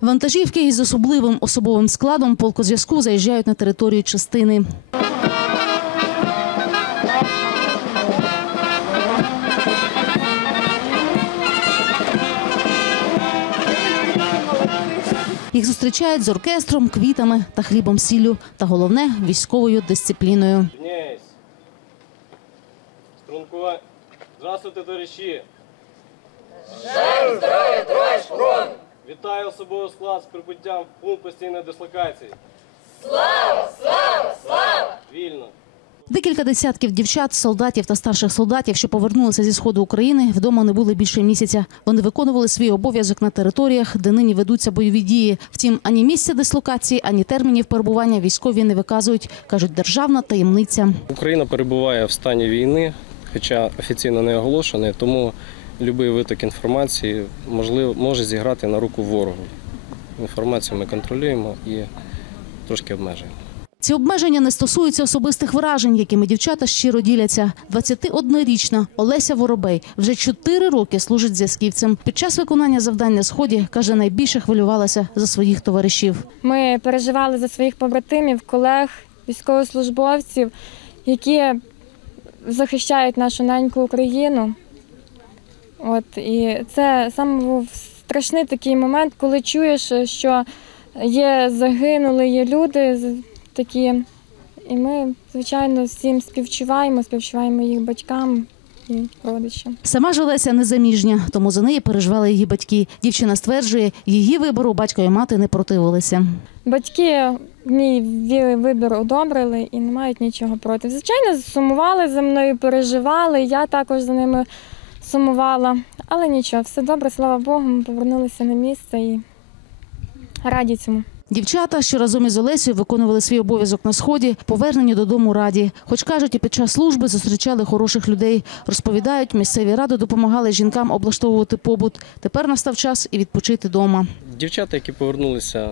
Вантажівки із особливим особовим складом полкозв'язку заїжджають на територію частини. Їх зустрічають з оркестром, квітами та хлібом сіллю, та головне військовою дисципліною. Здравствуйте, товариші. Вітаю особовий склад з прибуттям в пункт постійної дислокації. Слава! Слава! Слава! Вільно. Декілька десятків дівчат, солдатів та старших солдатів, що повернулися зі сходу України, вдома не були більше місяця. Вони виконували свій обов'язок на територіях, де нині ведуться бойові дії. Втім, ані місця дислокації, ані термінів перебування військові не виказують, кажуть, державна таємниця. Україна перебуває в стані війни, хоча офіційно не оголошений, тому будь-який виток інформації можливо, може зіграти на руку ворогу. Інформацію ми контролюємо і трошки обмежуємо. Ці обмеження не стосуються особистих вражень, якими дівчата щиро діляться. 21-річна Олеся Воробей вже 4 роки служить зв'язківцем. Під час виконання завдань на сході каже, найбільше хвилювалася за своїх товаришів. Ми переживали за своїх побратимів, колег, військовослужбовців, які захищають нашу неньку Україну. От і це саме був страшний такий момент, коли чуєш, що є загинули, є люди такі. І ми, звичайно, всім співчуваємо, співчуваємо їх батькам і родичам. Сама ж Олеся незаміжня, тому за неї переживали її батьки. Дівчина стверджує, її вибору батько і мати не противилися. Батьки мій вибір одобрили і не мають нічого проти. Звичайно, сумували за мною, переживали. Я також за ними сумувала. Але нічого, все добре, слава Богу, ми повернулися на місце і раді цьому. Дівчата, що разом із Олесею виконували свій обов'язок на сході, повернені додому раді. Хоч кажуть, і під час служби зустрічали хороших людей. Розповідають, місцеві ради допомагали жінкам облаштовувати побут. Тепер настав час і відпочити вдома. Дівчата, які повернулися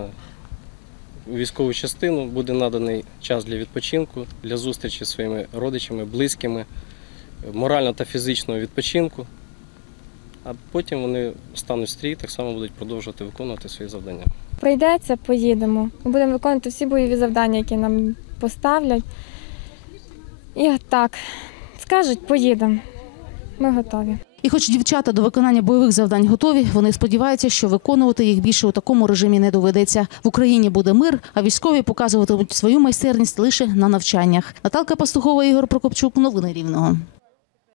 у військову частину, буде наданий час для відпочинку, для зустрічі зі своїми родичами, близькими, морально та фізичного відпочинку. А потім вони стануть стрій, так само будуть продовжувати виконувати свої завдання. Прийдеться, поїдемо. Ми будемо виконувати всі бойові завдання, які нам поставлять. І так, скажуть, поїдемо. Ми готові. І хоч дівчата до виконання бойових завдань готові, вони сподіваються, що виконувати їх більше у такому режимі не доведеться. В Україні буде мир, а військові показуватимуть свою майстерність лише на навчаннях. Наталка Пастухова, Ігор Прокопчук. Новини Рівного.